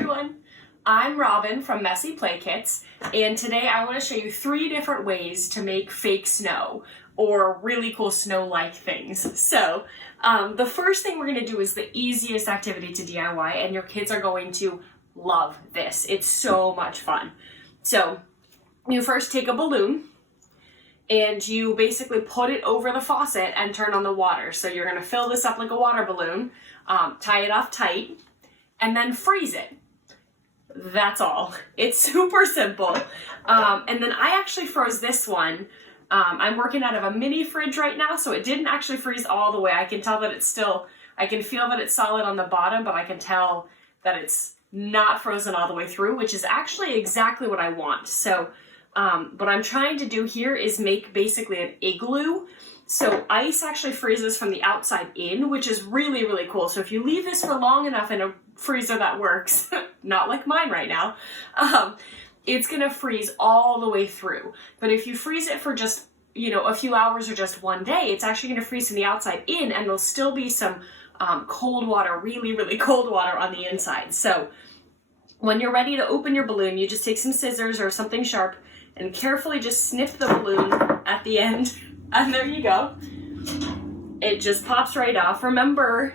everyone, I'm Robin from Messy Play Kits, and today I want to show you 3 different ways to make fake snow or really cool snow-like things. So the first thing we're going to do is the easiest activity to DIY, and your kids are going to love this. It's so much fun. So you first take a balloon and you basically put it over the faucet and turn on the water. So you're going to fill this up like a water balloon, tie it off tight, and then freeze it. That's all. It's super simple. And then I actually froze this one. I'm working out of a mini fridge right now, so it didn't actually freeze all the way. I can tell that it's still, I can feel that it's solid on the bottom, but I can tell that it's not frozen all the way through, which is actually exactly what I want. So what I'm trying to do here is make basically an igloo. So ice actually freezes from the outside in, which is really, really cool. So if you leave this for long enough in a freezer that works, not like mine right now, it's gonna freeze all the way through. But if you freeze it for just, a few hours or just one day, it's actually gonna freeze from the outside in, and there'll still be some cold water, really, really cold water on the inside. So when you're ready to open your balloon, you just take some scissors or something sharp and carefully just snip the balloon at the end. And there you go. It just pops right off. Remember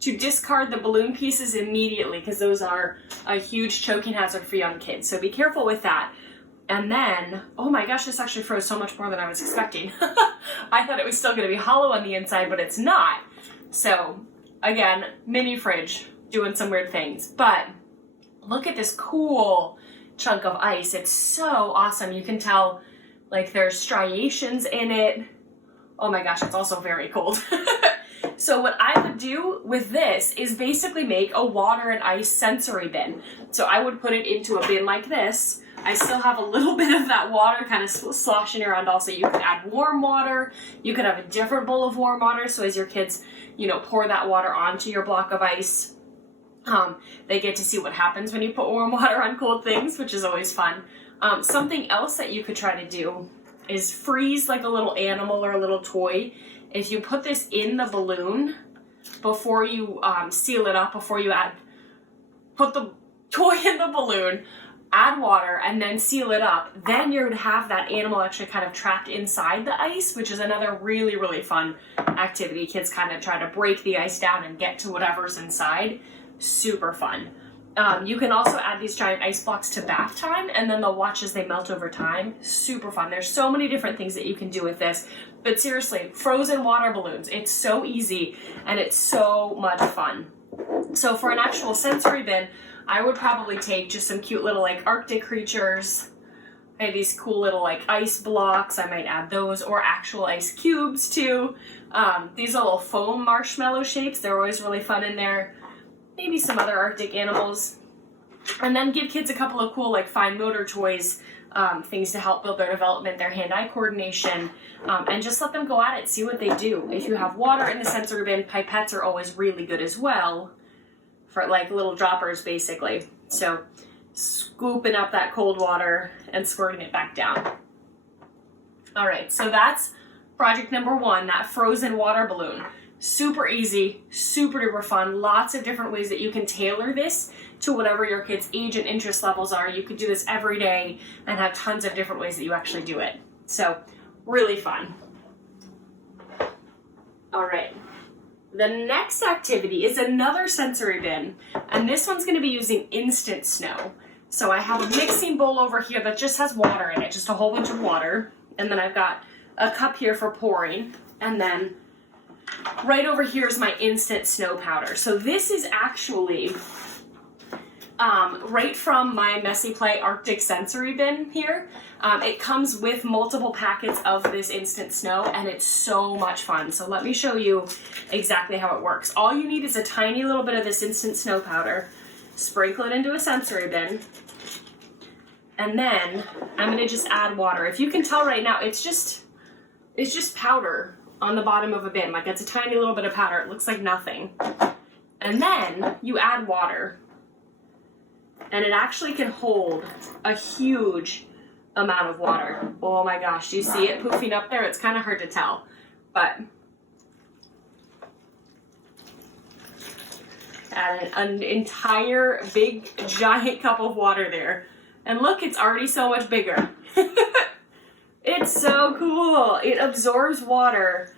to discard the balloon pieces immediately, because those are a huge choking hazard for young kids. So be careful with that. And then, oh my gosh, this actually froze so much more than I was expecting. I thought it was still going to be hollow on the inside, but it's not. So again, mini fridge doing some weird things. But look at this cool chunk of ice. It's so awesome. You can tell like there's striations in it. Oh my gosh, it's also very cold. So what I would do with this is basically make a water and ice sensory bin. So I would put it into a bin like this. I still have a little bit of that water kind of sloshing around also. You could add warm water. You could have a different bowl of warm water. So as your kids, pour that water onto your block of ice, they get to see what happens when you put warm water on cold things, which is always fun. Something else that you could try to do is freeze like a little animal or a little toy. If you put this in the balloon before you seal it up, before you put the toy in the balloon, add water, and then seal it up, then you're going to have that animal actually kind of trapped inside the ice, which is another really, really fun activity. Kids kind of try to break the ice down and get to whatever's inside. Super fun. You can also add these giant ice blocks to bath time, and then they'll watch as they melt over time. Super fun. There's so many different things that you can do with this. But seriously, frozen water balloons. It's so easy, and it's so much fun. So for an actual sensory bin, I would probably take just some cute little like Arctic creatures. I have these cool little like ice blocks. I might add those, or actual ice cubes too. These little foam marshmallow shapes. They're always really fun in there. Maybe some other Arctic animals, and then give kids a couple of cool like fine motor toys, things to help build their development, their hand-eye coordination, and just let them go at it, see what they do. If you have water in the sensory bin, pipettes are always really good as well for like little droppers basically. So scooping up that cold water and squirting it back down. All right, so that's project number 1, that frozen water balloon. Super easy, super duper fun, lots of different ways that you can tailor this to whatever your kids' age and interest levels are. You could do this every day and have tons of different ways that you actually do it. So, really fun. All right. The next activity is another sensory bin, and this one's going to be using instant snow. So I have a mixing bowl over here that just has water in it, just a whole bunch of water, and then I've got a cup here for pouring, and then right over here is my instant snow powder. So this is actually right from my Messy Play Arctic sensory bin here. It comes with multiple packets of this instant snow, and it's so much fun. So let me show you exactly how it works. All you need is a tiny little bit of this instant snow powder. Sprinkle it into a sensory bin, and then I'm going to just add water. If you can tell right now, it's just powder on the bottom of a bin. Like it's a tiny little bit of powder. It looks like nothing. And then you add water, and it actually can hold a huge amount of water. Oh my gosh, do you see it poofing up there? It's kind of hard to tell, but add an entire big giant cup of water there. And look, it's already so much bigger. It's so cool. It absorbs water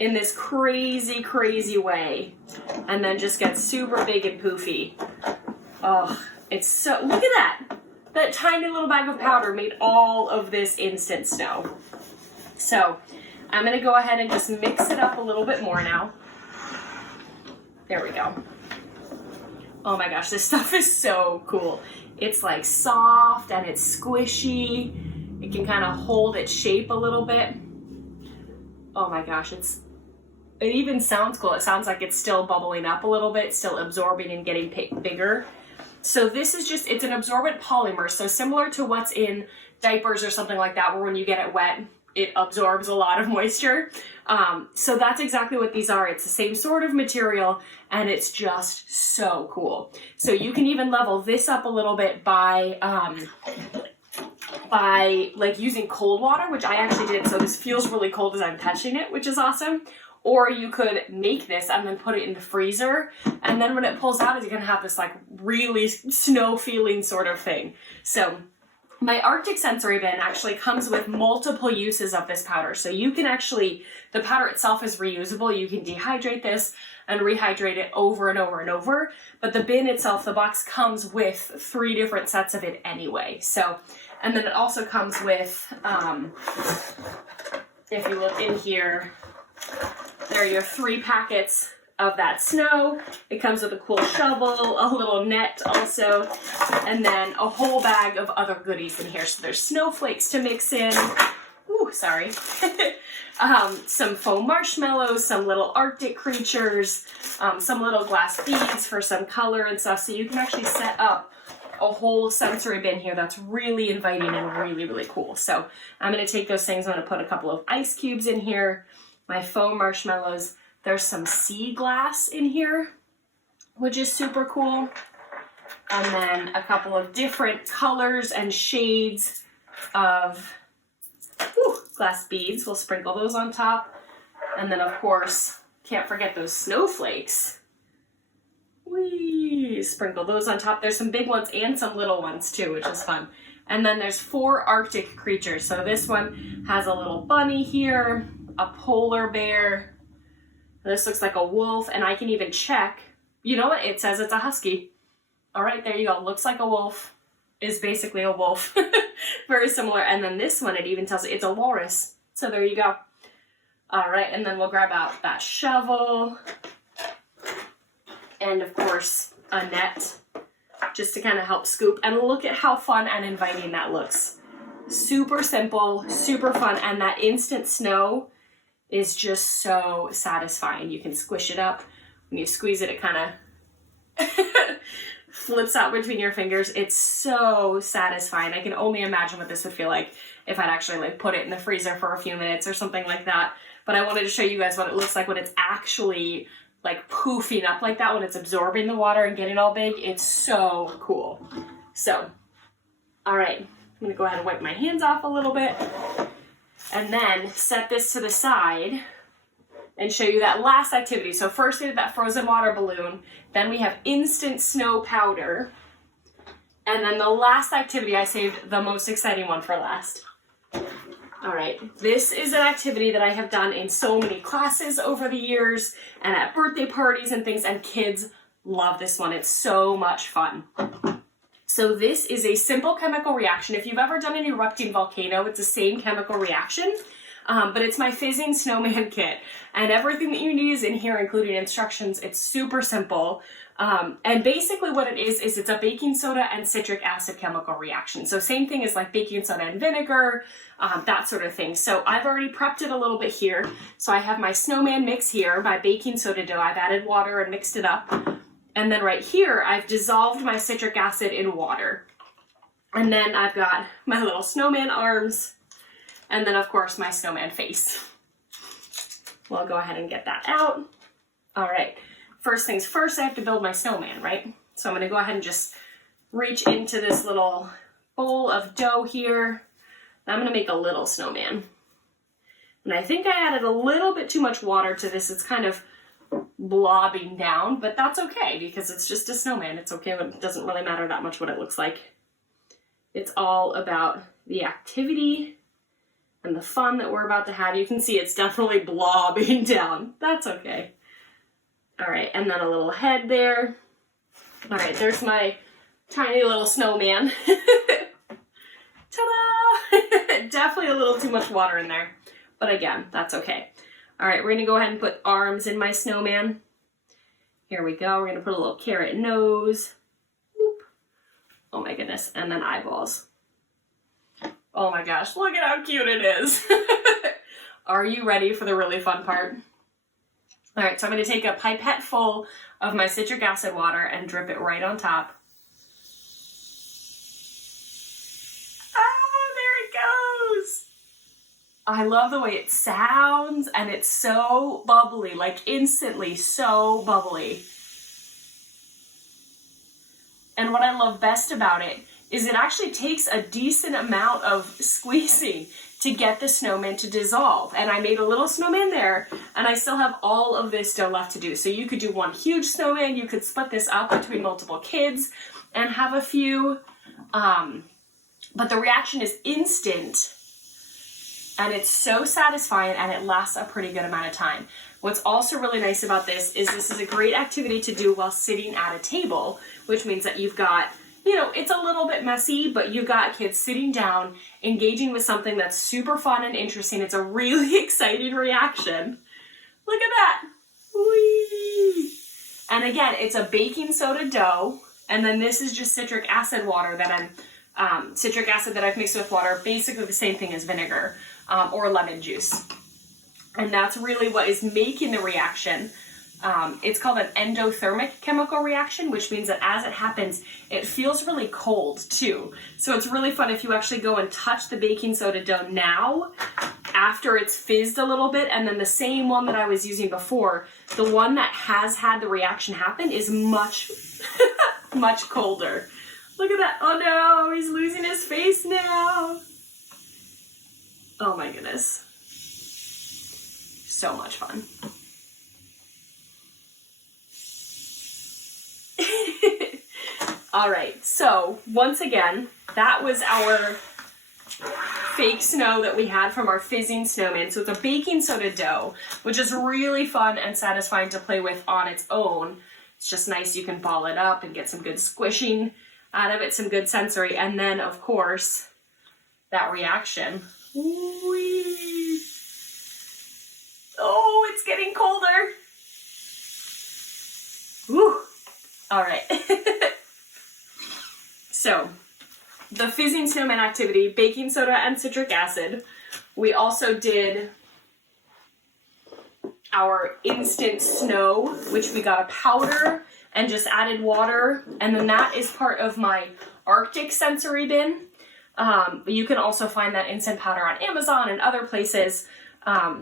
in this crazy, crazy way. And then just gets super big and poofy. Oh, it's so, look at that. That tiny little bag of powder made all of this instant snow. So I'm gonna go ahead and just mix it up a little bit more now. There we go. Oh my gosh, this stuff is so cool. It's like soft and it's squishy. It can kind of hold its shape a little bit. Oh my gosh, it even sounds cool. It sounds like it's still bubbling up a little bit, still absorbing and getting bigger. So this is just, it's an absorbent polymer. So similar to what's in diapers or something like that, where when you get it wet, it absorbs a lot of moisture. So that's exactly what these are. It's the same sort of material and it's just so cool. So you can even level this up a little bit by like using cold water, which I actually did. So this feels really cold as I'm touching it, which is awesome. Or you could make this and then put it in the freezer. And then when it pulls out, you're gonna have this like really snow feeling sort of thing. So my Arctic sensory bin actually comes with multiple uses of this powder. So you can actually, the powder itself is reusable. You can dehydrate this and rehydrate it over and over and over. But the bin itself, the box comes with 3 different sets of it anyway. So, and then it also comes with, if you look in here, there you have 3 packets of that snow. It comes with a cool shovel, a little net also, and then a whole bag of other goodies in here. So there's snowflakes to mix in. Ooh, sorry. Some foam marshmallows, some little Arctic creatures, some little glass beads for some color and stuff. So you can actually set up a whole sensory bin here that's really inviting and really, really cool. So I'm going to take those things. I'm going to put a couple of ice cubes in here, my foam marshmallows. There's some sea glass in here, which is super cool. And then a couple of different colors and shades of glass beads. We'll sprinkle those on top. And then, of course, can't forget those snowflakes. Whee! Sprinkle those on top. There's some big ones and some little ones too, which is fun. And then there's 4 Arctic creatures. So this one has a little bunny here, a polar bear. This looks like a wolf, and I can even check. You know what? It says it's a husky. All right, there you go. Looks like a wolf. Is basically a wolf. Very similar. And then this one, it even tells you it's a walrus. So there you go. All right, and then we'll grab out that shovel. And of course, a net. Just to kind of help scoop. And look at how fun and inviting that looks. Super simple, super fun. And that instant snow is just so satisfying. You can squish it up. When you squeeze it, it kind of flips out between your fingers. It's so satisfying. I can only imagine what this would feel like if I'd actually like put it in the freezer for a few minutes or something like that. But I wanted to show you guys what it looks like when it's actually like poofing up like that, when it's absorbing the water and getting all big. It's so cool. So, all right, I'm gonna go ahead and wipe my hands off a little bit. And then set this to the side and show you that last activity. So first we did that frozen water balloon, then we have instant snow powder, and then the last activity, I saved the most exciting one for last. All right, this is an activity that I have done in so many classes over the years and at birthday parties and things, and kids love this one. It's so much fun. So this is a simple chemical reaction. If you've ever done an erupting volcano, it's the same chemical reaction, but it's my Fizzing Snowman Kit. And everything that you need is in here, including instructions. It's super simple. And basically what it is it's a baking soda and citric acid chemical reaction. So same thing as like baking soda and vinegar, that sort of thing. So I've already prepped it a little bit here. So I have my snowman mix here, my baking soda dough. I've added water and mixed it up. And then right here, I've dissolved my citric acid in water. And then I've got my little snowman arms, and then of course my snowman face. We'll go ahead and get that out. All right, first things first, I have to build my snowman, right? So I'm gonna go ahead and just reach into this little bowl of dough here. I'm gonna make a little snowman. And I think I added a little bit too much water to this. It's kind of blobbing down, but that's okay because it's just a snowman. It's okay, it doesn't really matter that much what it looks like. It's all about the activity and the fun that we're about to have. You can see it's definitely blobbing down. That's okay. All right, and then a little head there. All right, there's my tiny little snowman. Ta-da! Definitely a little too much water in there, but again, that's okay. All right, we're gonna go ahead and put arms in my snowman. Here we go, we're gonna put a little carrot nose. Whoop. Oh my goodness, and then eyeballs. Oh my gosh, look at how cute it is. Are you ready for the really fun part? All right, so I'm gonna take a pipette full of my citric acid water and drip it right on top. Ah, there it goes. I love the way it sounds, and it's so bubbly, like instantly so bubbly. And what I love best about it is it actually takes a decent amount of squeezing to get the snowman to dissolve. And I made a little snowman there, and I still have all of this dough left to do. So you could do one huge snowman, you could split this up between multiple kids and have a few, but the reaction is instant, and it's so satisfying, and it lasts a pretty good amount of time. What's also really nice about this is a great activity to do while sitting at a table, which means that you've got, you know, it's a little bit messy, but you've got kids sitting down, engaging with something that's super fun and interesting. It's a really exciting reaction. Look at that. Whee! And again, it's a baking soda dough, and then this is just citric acid water that citric acid that I've mixed with water, basically the same thing as vinegar or lemon juice. And that's really what is making the reaction. It's called an endothermic chemical reaction, which means that as it happens, it feels really cold too. So it's really fun if you actually go and touch the baking soda dough now, after it's fizzed a little bit, and then the same one that I was using before, the one that has had the reaction happen is much, much colder. Look at that. Oh no, he's losing his face now. Oh my goodness. So much fun. All right, so once again, that was our fake snow that we had from our Fizzing Snowman. So it's a baking soda dough, which is really fun and satisfying to play with on its own. It's just nice, you can ball it up and get some good squishing out of it, some good sensory, and then of course, that reaction. Whee! Oh, it's getting colder. Woo! All right. So, the Fizzing Snowman activity, baking soda and citric acid. We also did our instant snow, which we got a powder and just added water. And then that is part of my Arctic sensory bin. But you can also find that instant powder on Amazon and other places.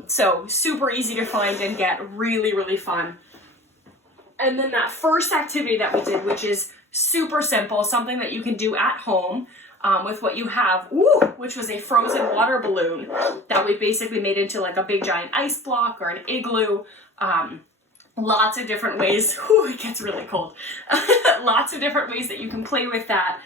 So super easy to find and get, really, really fun. And then that first activity that we did, which is super simple, something that you can do at home with what you have, which was a frozen water balloon that we basically made into like a big giant ice block or an igloo. Lots of different ways. It gets really cold. Lots of different ways that you can play with that.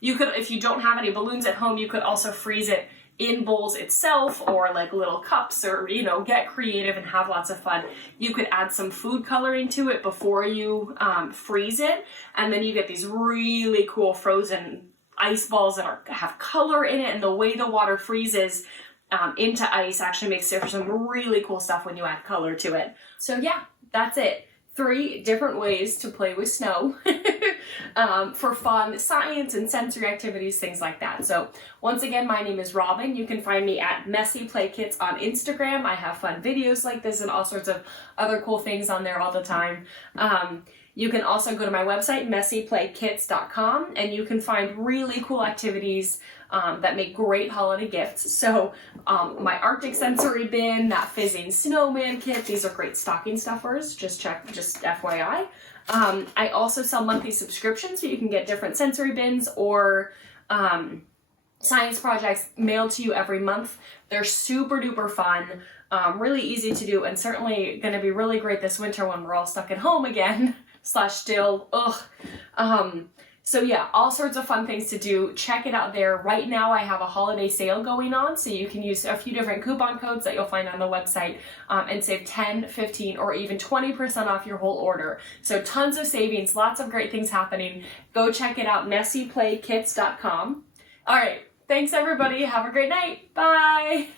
You could, if you don't have any balloons at home, you could also freeze it in bowls itself or like little cups, or, you know, get creative and have lots of fun. You could add some food coloring to it before you freeze it, and then you get these really cool frozen ice balls that have color in it, and the way the water freezes into ice actually makes it for some really cool stuff when you add color to it. So yeah, that's it. 3 different ways to play with snow for fun, science, and sensory activities, things like that. So once again, my name is Robin. You can find me at Messy Play Kits on Instagram. I have fun videos like this and all sorts of other cool things on there all the time. You can also go to my website, messyplaykits.com, and you can find really cool activities that make great holiday gifts. So my Arctic sensory bin, that Fizzing Snowman Kit, these are great stocking stuffers, just FYI. I also sell monthly subscriptions, so you can get different sensory bins or science projects mailed to you every month. They're super duper fun. Really easy to do, and certainly going to be really great this winter when we're all stuck at home again, slash still, so yeah, all sorts of fun things to do. Check it out there. Right now I have a holiday sale going on, so you can use a few different coupon codes that you'll find on the website and save 10, 15, or even 20% off your whole order. So tons of savings, lots of great things happening. Go check it out, messyplaykits.com. All right, thanks everybody. Have a great night. Bye.